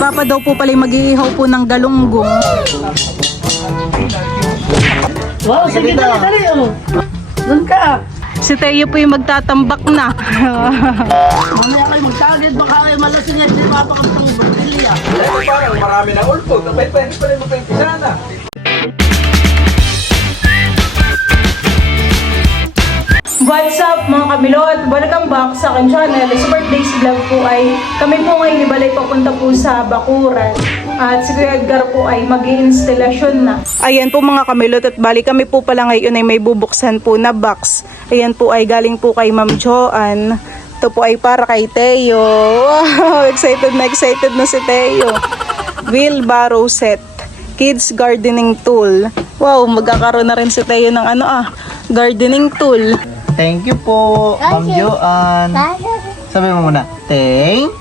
Papa daw po pala mag-iihaw po ng galunggong. Wow, sige dali, dali. Oh. Doon ka. Si Teo po yung magtatambak na. Mamaya kayo mag-target. Baka kayo malasing yan. Hindi mapakapitang barbilya. Parang marami ng ulpog. Kapay pa rin magpempisa na. What's up mga kamilot? Welcome back sa akin channel. Sa birthday's vlog po ay kami po ngayon ibalay papunta po sa Bakuran. At si Kuya Edgar po ay mag-i-instalasyon na. Ayan po mga kamilot at bali kami po pala ngayon ay may bubuksan po na box. Ayan po ay galing po kay Ma'am Joanne. Ito po ay para kay Teo. Wow! Excited na si Teo. Wheelbarrow set. Kids gardening tool. Wow! Magkakaroon na rin si Teo ng gardening tool. Thank you po, Ma'am Joanne. Sabi mo muna. Thank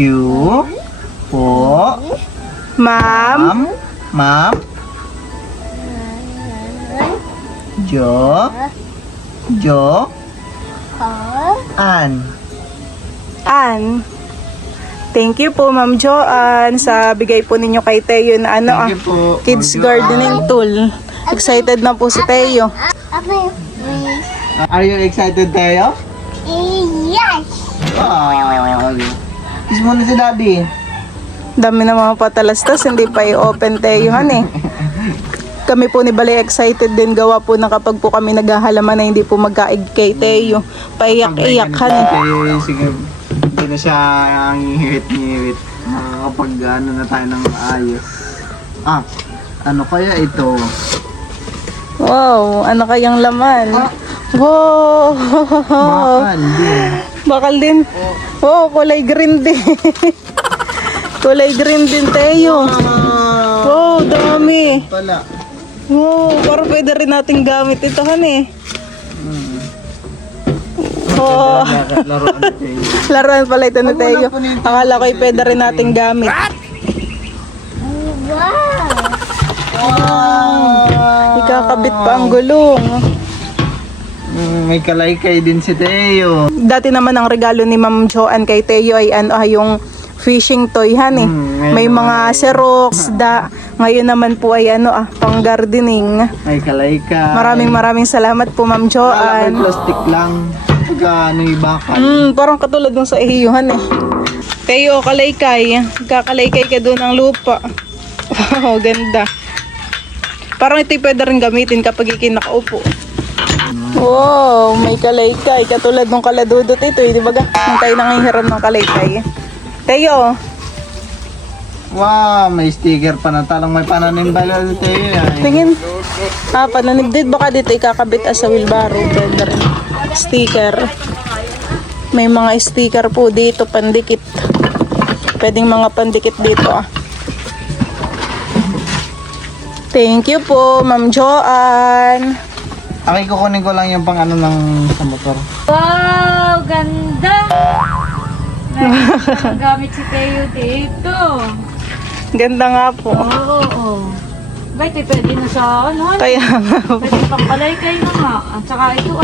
you po, Ma'am. Ma'am Joanne. Thank you po Ma'am Joanne sa bigay po ninyo kay Teo na Thank you po, kids Ma'am gardening tool. Excited na po si Teo. Are you excited, Teo? Yes! Ah, kiss mo na si Daddy. Dami na mga patalastas, hindi pa i-open Teo Kami po ni Balay excited din gawa po na kapag po kami naghahalaman na hindi po magkaig kay Teo. Paiyak-iyak Teo, sige, hindi na siya ang hiwit-hiwit. Kapag ano na tayo ng ayos. Ano kaya ito? Wow, ano kayang laman? Wow! Bakal din. Bakal din. Oh, kulay green din. Kulay green din Teo. Wow, dami. Pala. Wow, parang pwede rin natin gamit ito Oh, Laruan ni Teo. laruan pala ito ni Teo. Akala ko pwede rin natin gamit. Ikakabit pa ang gulong. May kalaykay din si Teo. Dati naman ang regalo ni Ma'am Joanne kay Teo ay yung fishing toy May mga Xerox, ngayon naman po ay pang gardening. May kalaykay. Maraming salamat po Ma'am Alam Joanne. ko plastic lang. Ano yung bakal. Parang katulad ng sa ihiyuhan Teo, kalaykay. Kakalaykay ka doon ng lupa. Wow, ganda. Parang ito pwede rin gamitin kapag ikinakaupo. Wow, may kalaykay. Katulad ng kaladudot ito, di ba? Nung tayo nangihiram ng kalaykay. Teo. Wow, may sticker pa na talang may pananim pala si Teo. Tingin. Pananim din. Baka dito ikakabit sa wheelbarrow. Pwede rin. Sticker. May mga sticker po dito, pandikit. Pwedeng mga pandikit dito Thank you po, Ma'am Joanne. Okay, kukunin ko lang yung pang ano ng sa motor. Wow! Ganda! Gamit si Teo dito. Ganda nga po. Oo. Bakit pwede na sa Kaya nga po. Pwede pang kalaykay na nga. At saka ito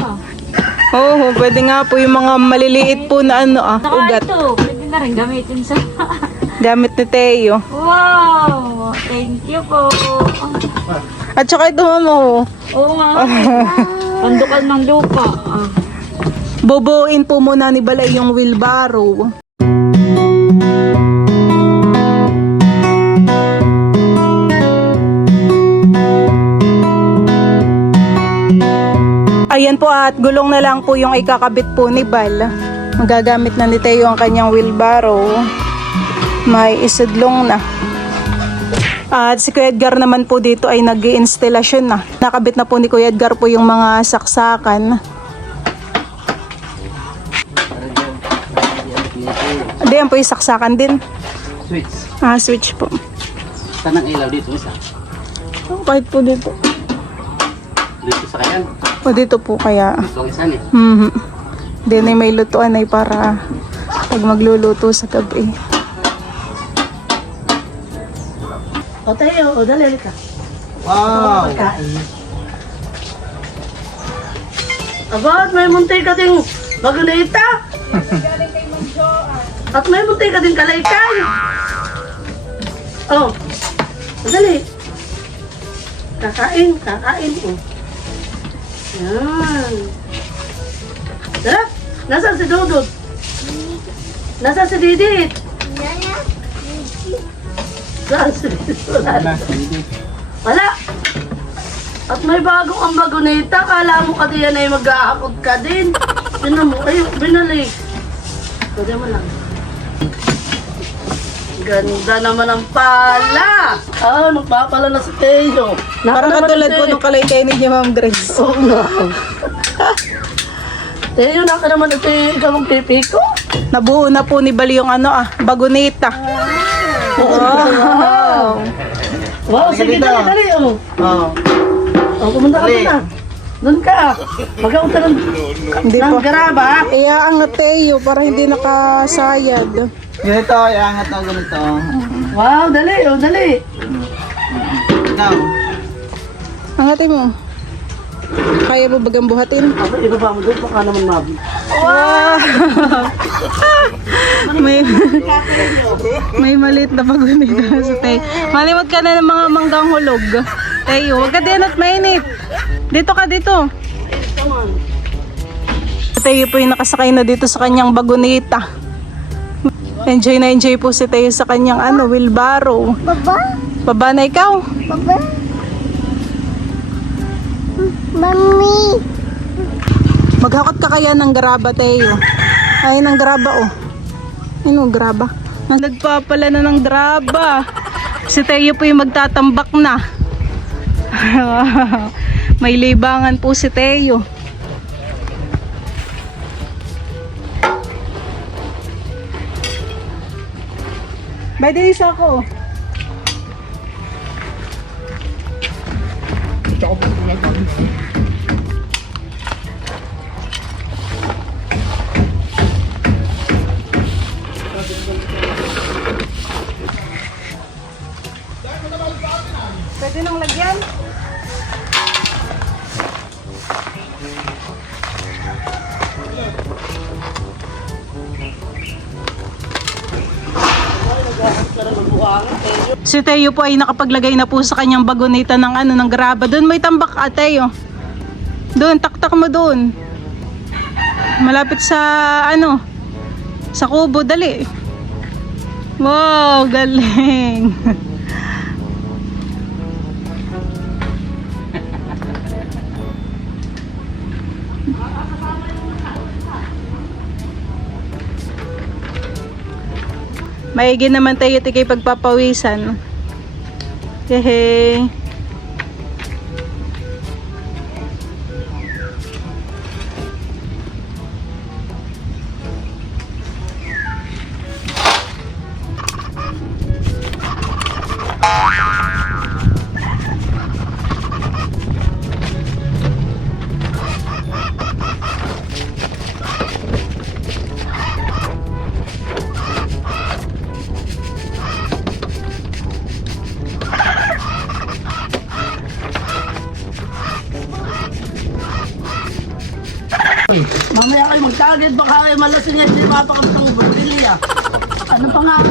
Oo, pwede nga po yung mga maliliit po na Saka ugat. ito, pwede na rin gamitin sa... Gamit ni Teo. Wow! Thank you po. At saka ito mama Oo nga. Pandukal ng lupa. Boboin po muna ni Balay yung wheelbarrow. Ayan po at gulong na lang po yung ikakabit po ni Bal. Magagamit na ni Teo ang kanyang wheelbarrow. May isidlong na. At si Kuya Edgar naman po dito ay nag-i-instalasyon na. Nakabit na po ni Kuya Edgar po yung mga saksakan. Diyan po yung saksakan din. Switch. Switch po. Tanang ilaw dito isa. Kahit po dito. Dito sa kayan. O dito po kaya. Ito isa ni. Din ay may lutuan ay para pag magluluto sa gabi. O Teo, o dali ka. Wow! Pagkain. Abot, may munti ka ding magulita. At may munti ka ding kalaykay. Oh. Madali. Kakain. Oh. Yan. Tara. Nasaan si Dudut? Nasaan si Didit? Saan si Didit? Wala, hindi. Wala. At may bagong ang bagoneta. Kala mo ka diyan ay mag-aakot ka din. Tinan mo. Ay, binalik. Pwede mo lang. Ganda naman ang pala. Ah, nagpapala na si Teo. Parang katulad po nung kalaykainin niya, Ma'am Grace. Oo nga. Teo, naka naman ito ikaw ang pipi ko. Nabuo na po ni Bali yung bagoneta. Wow! Wow, sige, dito. dali. Oh. Oo. Oh, pumunta ka Dali. na. Doon ka. Magkaunta ng Hindi po. garaba. Iyaangat tayo para hindi nakasayad. Ganito, iangat ako ganito. Wow, dali. Oh, dali. Ikaw. Angatin mo. Kaya mo bagang buhatin? Ako, ibaba mo doon. Baka naman mabi. May maliit na bagoneta sa tayo. Malimot ka na ng mga manggang hulog. Tayo, huwag ka din at mainit. Dito ka dito. Tayo po yung nakasakay na dito sa kanyang bagoneta. Enjoy na enjoy po si Tayo sa kanyang wheelbarrow. Baba na ikaw. Mami. Maghakot ka kaya ng graba, Tayo. Ay, ng graba, oh. Ano, graba? Nagpapala na ng graba. Si Tayo po yung magtatambak na. May libangan po si Tayo. Bay, din isa ako. Pwede nang lagyan? Si Teo po ay nakapaglagay na po sa kanyang bagoneta ng ng graba. Doon may tambak, Teo. Doon, taktak mo doon. Malapit sa sa kubo, dali. Wow, galing. Maigi naman tayo tikay pagpapawisan. Hehe. Mamaya kayo mag-target. Baka kayo malasing yan. Hindi mapakamit ang batilya. Ano pa nga ang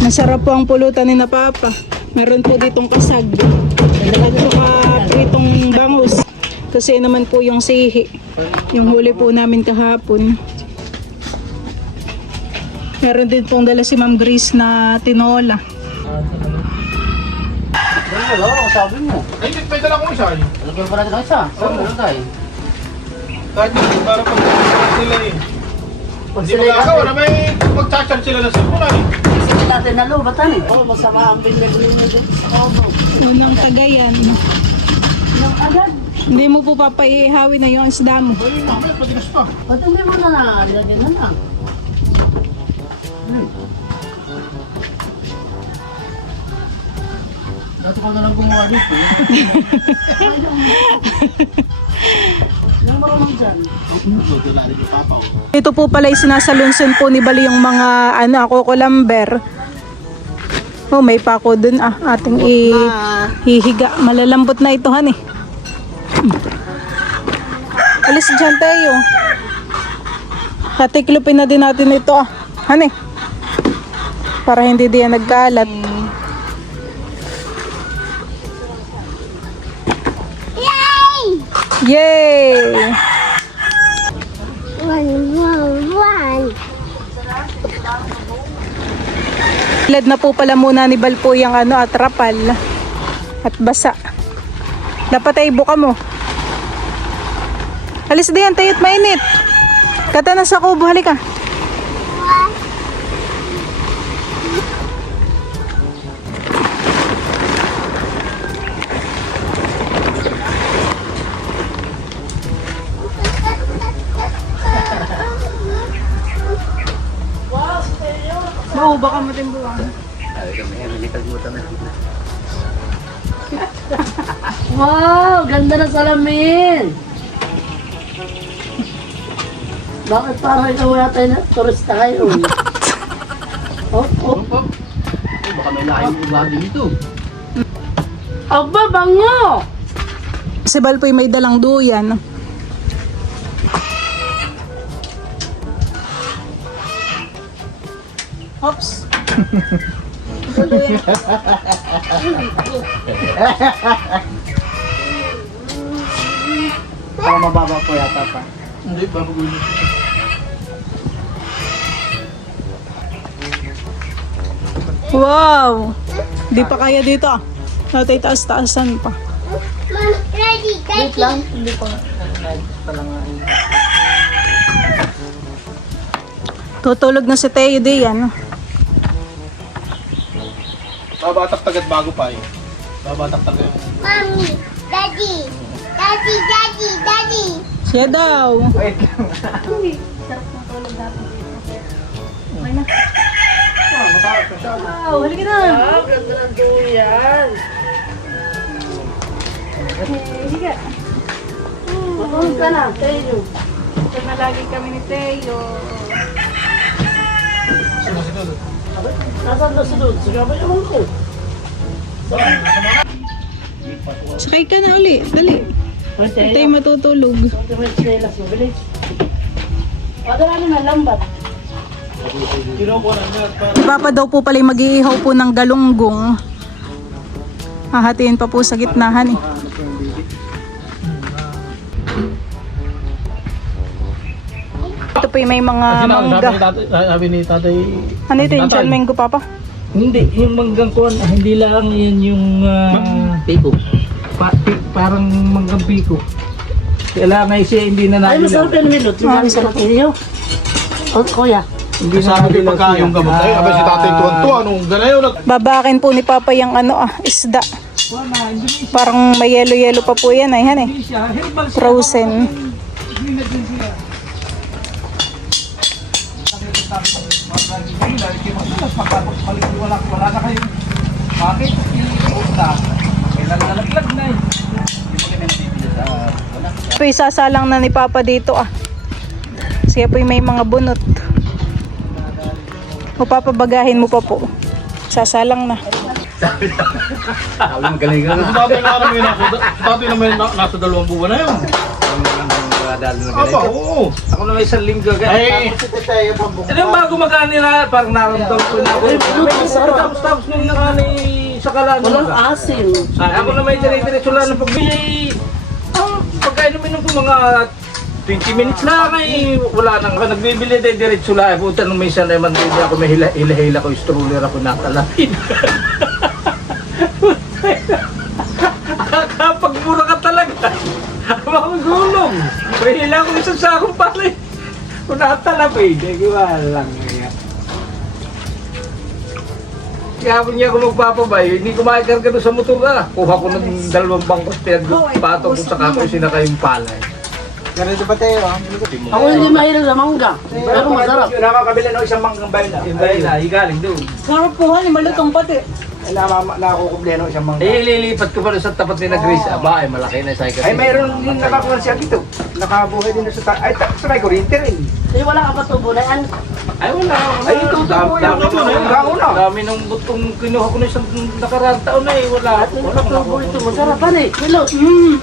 Masarap po ang pulutan ni na Papa. Meron po ditong kasag. At saka pritong bangus. Kasi naman po yung sihi. Yung huli po namin kahapon. Meron din pong dala si Ma'am Grace na tinola. Ano sabi mo? Ay, may dala kong isa eh. Lagyan pa natin ang isa. Saan mo tayo? Kahit para pag sila eh. Pag Hindi sila magagawa na may magcha-charge sila ng cellphone eh. Sige natin na lubatan eh. Oo, masama ang binili niya din. Oo. Unang tagayan. Yung agad. Hindi mo po papaihawi na yung isda mo. Ay, mamaya, patigas pa. Ba't hindi mo na nilagyan na lang? Dati ko na lang gumawa dito eh. Yung marunong dyan. Ito po pala yung sinasalunsun po ni Bali yung mga kukulamber. Oh, may pako dun ating hihiga. Malalambot na ito, hani. Alis dyan tayo. Hatiklupin na din natin ito, hani. Para hindi diyan nagkalat. Yay! Lad na po pala muna ni Bal po yung atrapal at basa. Dapat ay buka mo. Alis diyan, tayo't mainit. Kata na sa kubo, halika. Oo, baka matimbuan. Wow, ganda ng salamin. Bakit parang ikaw yata na turista kayo? Oh, oh. Baka may laking uba dito. Aba, bango! Si Bal po'y may dalang duyan. Oops. Para mababa po yata pa. Hindi, babaguhin mo. Wow! Di pa kaya dito ah. Natay taas-taasan pa. Wait lang, hindi pa. Tutulog na si Teo di yan. Babatak tagad bago pa eh. Babatak tagad. Mommy, Daddy, Daddy, Daddy, Daddy. Siya daw. Wait lang. Wow, halika na. Ah, ganda ng duyan. Halika. Matulog ka na, tayo. Ito na lagi kami ni Teo. Nasaan na sunod? Sige ba yung ko? Sakay ka na uli. Dali. Tayo matutulog. May chinelas mo, bilis. Padala na lambat. Kinukuha na niya para Si Papa daw po pala mag-iihaw po ng galunggong. Hahatiin pa po sa gitnahan eh. Ito po yung may mga mangga. Sabi ni tatay, Ano ito yung San Mengo, Papa? Hindi, yung manggang kuwan, hindi lang yan yung Piko. parang manggang piko. Kailangan siya hindi na Ay, masarap yan, Milot. Yung sa natin Oh, kuya. Hindi Kasama din pagkayong gamot tayo. Abay si tatay tuwan-tuwa. Anong ganayo na? Babakin po ni Papa yung isda. Parang may yelo-yelo pa po yan ay han eh. Frozen. Wala na kayo. Bakit? Kailan nalaglag na eh. Ito isasalang na ni Papa dito ah. Siya po may mga bunot. O papabagahin mo pa po. Sasalang na. Si tatay nga naman ako. Si tatay naman nasa 2 buwan na yun. Aba, oo. Ako naman isang linggo. Ay, Ano bago magkano na, parang naramdaman ko na ako. Tapos nung nakani sa kalan. Walang asin. Ako naman dire-diretso lang ng pagbili. Pagkainom ko mga 20 minutes lang ay wala nang nagbibili din diretso lang. Puta nung may sanay man din ako may hila-hila ko stroller ako nakalapin. Kapag-mura ka talaga. Makagulong. May hila ko isang sakong pala. Kung natalapin, hindi walang nga. Kaya po niya ako magpapabay, hindi ko makikarga doon sa motor ka. Kuha ko ng 2 bangkos, patong ko sa kapoy, sinakay yung palay. Ganito ba tayo? Ako hindi mahilig sa mangga. Pero masarap. Nakakabila ng isang manggang bayla. Yung bayla, higaling doon. Sarap po han, malutong pati. Nakakukubleno siyang mga. Eh, ililipat ko pa doon sa tapat ni na Grace. Aba, ay malaki na sa ikat. Ay, mayroon din nakakuha siya dito. Nakabuhay din sa ay, sa may kuryente rin. Eh, wala ka pa tubo na yan. Ay, wala. Ay, ito, Dami ng butong kinuha ko na isang nakaraan taon na eh. Wala. Wala tubo ito. Masarap pa eh. Milot.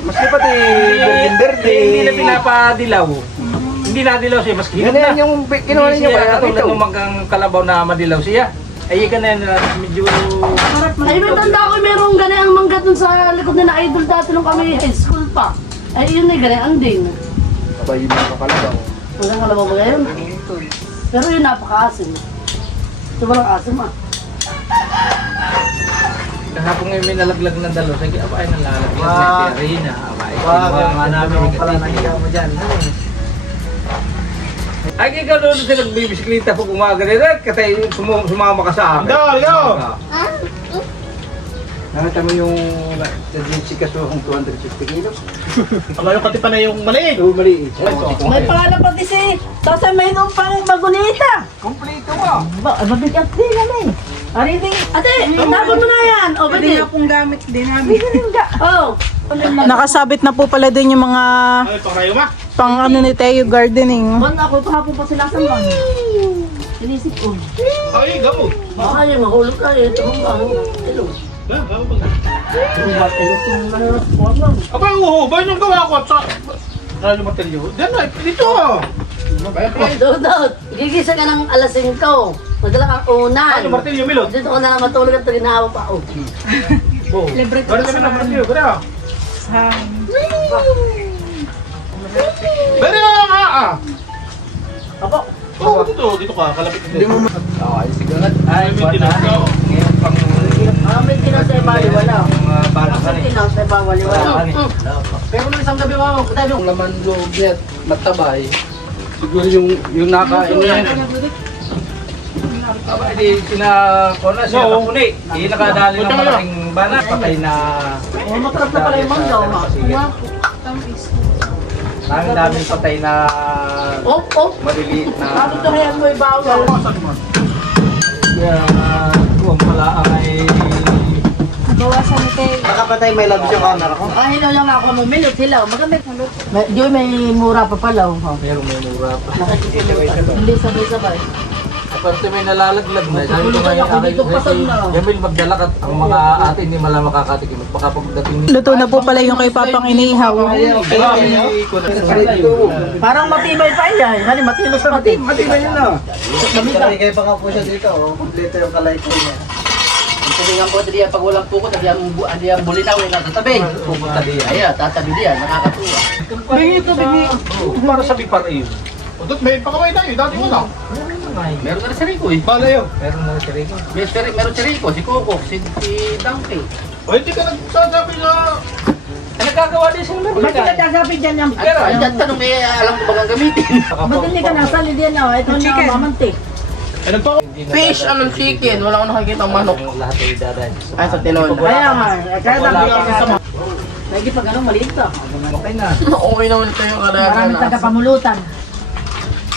Mas di pati Berlinder Hindi na pinapadilaw. Hindi nadilaw siya, maski hinog na. Yan yung kinuha ninyo Hindi siya kaya katulad ito. ng manggang kalabaw na madilaw siya. Ay, ka na medyo... Ay, may tanda ko merong ganayang mangga dun sa likod na idol dati nung kami high school pa. Ay, yun ay ganyan din. Abay, yung mga kalabaw. Walang kalabaw ba ngayon? Pero yun napaka-asim. Ito walang asim ah. Kahapon ngayon may nalaglag ng dalo. Sige, abay nalalaglag Wag. na Terina. Abay, kinuha nga namin. pala nahiya mo dyan. Ay, ikaw doon sa nagbibisikleta po umaga rin. Katay, sumama ka sa akin. Ikaw! Nakita mo yung kasuhang 250 kilos? Ang pati pa na yung maliit. Oo, maliit. May pangalan pati si Tasa may nung pang bagunita. Kompleto mo! Mabigat din namin. Ariting, ate, tapon mo na yan. O, pwede. pong gamit din namin. Oh. Nakasabit na po pala din yung mga Ay, pangrayo ma. pang ano ni Teo gardening. Buwan ako, pahapon pa sila sa mga. Sinisip ko. Ay, gamot. Baka yung mahulog ka eh. Ito mong baho. Hello. Ah, gamot ba? Hello. Abay, oo, ba yung gawa ko at sa... Ano yung materyo? Diyan na, dito. Dudot, gigisa ka ng alas 5. Magdala kang unan. Ano yung martilyo, Milot? Dito ka na lang matulog at ginawa pa. Oh. Libre ko sa martilyo, bera. Bera nga ah! Apo. Oo, dito ka, kalapit dito. Ay, sige nga. Ay, May tinaw. ngayon pang... May tinaw sa ibaliwala. Bala ka May rin. tinaw sa ibaliwala. Pero nung isang gabi mo, yung laman loob niya matabay, siguro yung nakain niya. Aba, di sinakona siya No. kapuni. Di nakadali ng malaking bana, patay na... Oh, matrap na pala yung manggaw. Daming patay na Oh, oh. maliliit na... Bakit ito kaya mo ibawal? Kaya kung pala ay... Bawasan ni Teo. Nakapatay may labis yung camera ko. Ah, hilaw lang ako mo. Minute, hilaw. Maganda. Di may mura pa pala. Oh. Merong may mura pa. Hindi sabay-sabay. Aparte may nalalaglag na. Sabi ko Ako dito pasal na. Yamil magdala ka ang mga ate hindi malang makakatikim. Baka pagdating nito. Luto na po pala yung kay Papang inihaw. Parang matibay pa yan. Hani, matibay sa matibay. Matibay yun na. Kaya pa nga po siya dito. Kompleto yung kalay ko niya. Kasi nga po, diyan pag walang puko, diyan bulinaw yung natatabi. Pupunta diyan. Ayan, tatabi diyan, nakakatuwa. Bingi ito, bingi. Para sa bipar iyo. Udot, may pakaway tayo, dati mo na. Meron na rin si Rico eh. Bala yun. Meron na si Rico. Meron si Rico, si Coco, si Donkey. O, hindi ka nagsasabi na... Ay, nagkagawa din sila meron. Bakit nagkasapin dyan yung... Pero, Ay, dyan tanong may alam ko bagang gamitin. Ba't hindi ka nasali diyan na? Ito na mamantik. Eh, nagpako. Fish, anong chicken? Wala akong nakikita ang manok. Lahat ay dadaan. Ay, sa tilon. Kaya nga, kaya Wala dapat ka ka sa Lagi pag ano, maliit ka. Okay na. Okay naman ito yung kalayagan. Maraming tagapamulutan.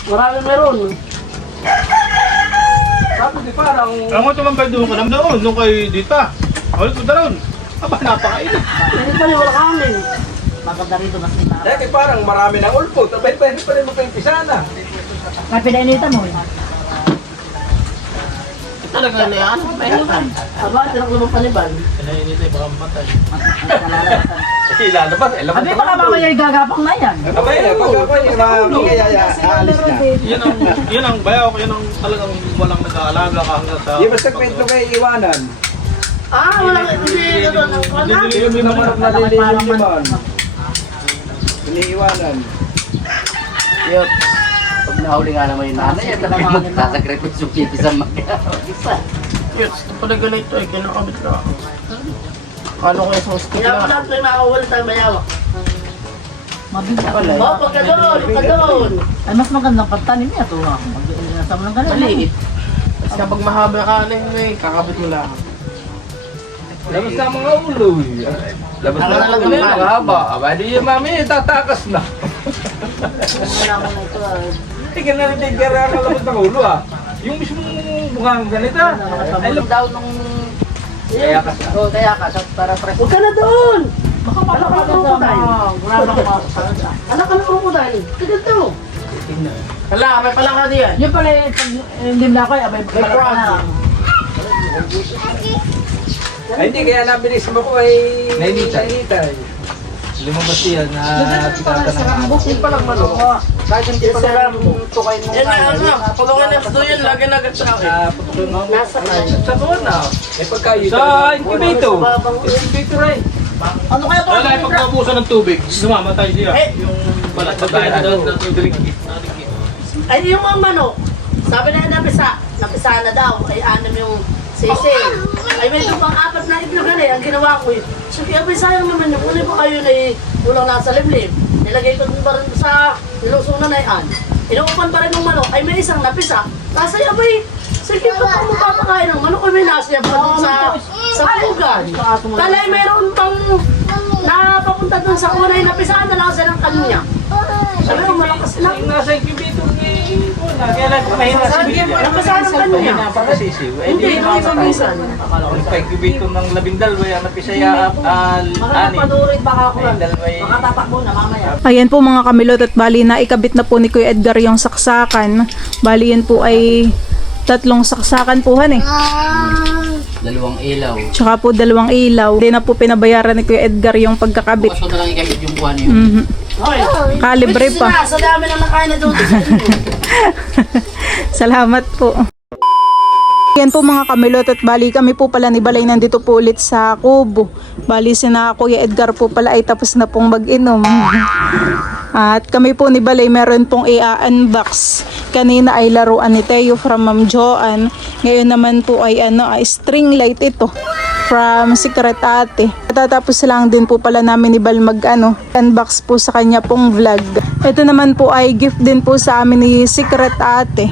Maraming meron. Tapos di parang... Alam mo, tumambay doon ka naman doon, nung kay Dita. Ulit ko doon. Aba, napakainit. Hindi pa wala kami. Maganda rito mas nila. Dahil parang marami ng ulpot. Abay, pwede pa rin magpaimpisa na. May pinainitan mo. Talaga na yan? Painitan. Aba, tinaklo mo paniban. Pinainit ay baka matay. Ilalabas. Eh, Abi, baka mamaya gagapang na yan. Abay, pagkakwa yung mga Aalis na. Yan ang bayaw, yan ang talagang walang nag-aalaga ka hanggang sa... Di basta kwento kayo iwanan. Ah, wala hindi ito ng kwana. Nilililim yung manok na nililiman. Iniiwanan. Yun. Pag nahuli nga naman yung nanay, ito naman magsasacrifice yung pipis ang mag-isa. Yes, pala ganito eh, kinakabit lang ako. Ano ko yung sauce ko Kaya na? wala ito yung nakawala tayo mayawak. Pala. Oh, pagka doon. Ay, mas magandang pagtanim niya ito. Nasa mo lang ganun. Maliit. Kasi kapag mahaba ka eh, kakabit mo lang. Labas na mga ulo. Labas Ano na na lang ulo. ang Mahaba. Abay, di yung mami, tatakas na. Wala ko na ito. Hindi ka na rin kaya kalabas ng ulo ah. Yung mismong bungang ganito. Ay, Alam daw nung... Kaya ka siya. Oo, kaya ka. Para fresh. Huwag ka na doon! Baka makakalaman tayo. Anak ka ng crocodile. Tigil to. Hala, may pala ka diyan. Yung pala, pag hindi na ako, abay, May frog. Ay, hindi kaya nabilis mo ko ay nainitay. Lumabas yan na tikata ng ano. Yung palang manok. Kahit hindi pa lang tukay mo. Yan na, ano, pagkakas na gusto yun, lagi na agad sa akin. Nasa kayo. Sa buwan na. Eh pagka yun. Sa incubator. Incubator ay. Ano kaya to? Wala, pag naubusan ng tubig, numamatay siya. Eh. Yung balat na tayo na tutulig. Ay, yung mga manok, sabi na napisa na daw, ay 6 yung sisig. Ay, may pang 4 na itlog na ang ginawa ko yun. Sige, abay, sayang naman yung kunin pa kayo na ulang nasa limlim. Nilagay ko din pa rin sa nilusunan na yan. Inuupan pa rin ng manok, ay may isang napisa. Kasi abay, sige, ba't mo papakain ng manok? Ay, may nasya pa dun sa pugan. Kalay, mayroon pang napapunta dun sa kunay, napisaan na lang siya ng kanya. Sabi mo, malakas na. Yung nasa incubator ni kaya lang mahina si Bigyan. Napasaan ng kanya. Mahina pa kasi siya. Hindi, nakita minsan. Yung pa-incubator ng 12, yan napisaya Makakapanurin baka ako lang. Ay, Makatatakbo na mamaya. Ayan po mga kamilot at bali na ikabit na po ni Kuya Edgar yung saksakan. Bali yan po ay 3 saksakan po han eh. 2 ilaw. Tsaka po 2 ilaw. Hindi na po pinabayaran ni Kuya Edgar yung pagkakabit. Bukas ko na lang ikabit yung buwan niyo. Kalibre pa. Sa dami na nakain na doon sa inyo. Salamat po. Yan po mga kamilot at bali kami po pala ni Balay nandito po ulit sa Kubo. Bali sina Kuya Edgar po pala ay tapos na pong mag-inom. At kami po ni Balay meron pong i-unbox. Kanina ay laruan ni Teo from Ma'am Joanne. Ngayon naman po ay string light ito from Secret Ate. Tatapos lang din po pala namin ni Bal unbox po sa kanya pong vlog. Ito naman po ay gift din po sa amin ni Secret Ate.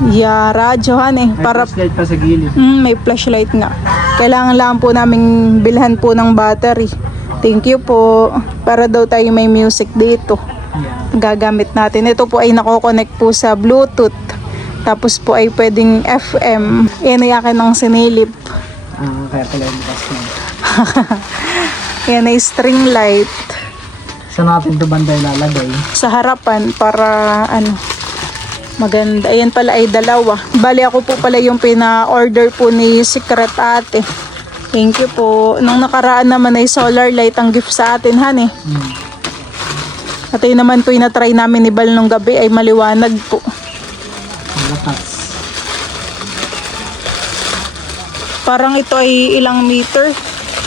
Radyo para Flashlight pa sa gilid. may flashlight nga. Kailangan lang po naming bilhan po ng battery. Thank you po. Para daw tayo may music dito. Gagamit natin. Ito po ay nako-connect po sa Bluetooth. Tapos po ay pwedeng FM. Yan ay akin ng sinilip. Kaya pala yung bukas na. Yan ay string light. Saan natin ito banda ilalagay? Sa harapan para maganda. Ayan pala ay 2. Bali ako po pala yung pina-order po ni Secret Ate. Thank you po. Nung nakaraan naman ay solar light ang gift sa atin, han eh. At yun naman po yung na-try namin ni Bal nung gabi ay maliwanag po. Lakas. Parang ito ay ilang meter?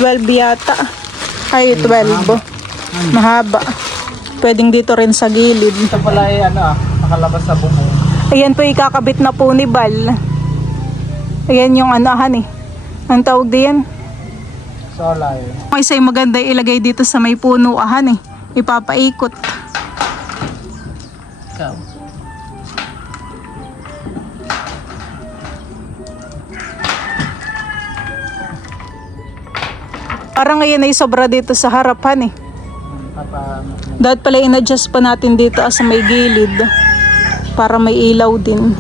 12 yata. Ay, 12. Mahaba. Pwedeng dito rin sa gilid. Ito pala ay nakalabas sa bubong. Ayan po ikakabit na po ni Bal. Ayan yung han eh. Ang tawag diyan? Solar. Ang isa yung maganda ilagay dito sa may puno han eh. Ipapaikot. Ikaw. Parang ngayon ay sobra dito sa harapan eh. Dapat pala in-adjust pa natin dito sa may gilid. Para may ilaw din.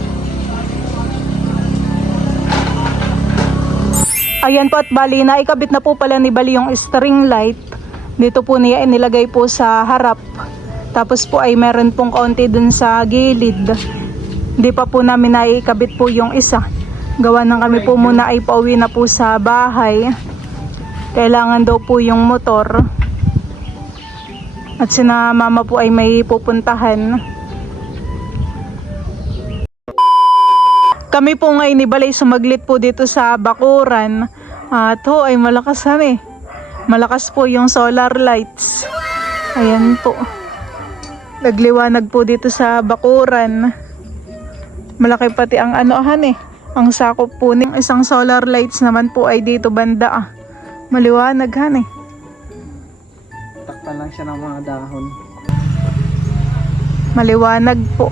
Ayan po at bali na ikabit na po pala ni Bali yung string light. Dito po niya inilagay po sa harap. Tapos po ay meron pong kaunti dun sa gilid. Hindi pa po namin naikabit po yung isa. Gawa ng kami po muna ay pauwi na po sa bahay. Kailangan daw po yung motor. At sina mama po ay may pupuntahan. Kami po ngayon ni Balay sumaglit po dito sa bakuran. At ay malakas eh. Malakas po yung solar lights. Ayan po. Nagliwanag po dito sa bakuran. Malaki pati ang eh. Ang sakop po ng isang solar lights naman po ay dito banda Maliwanag eh. Takpan lang siya ng mga dahon. Maliwanag po.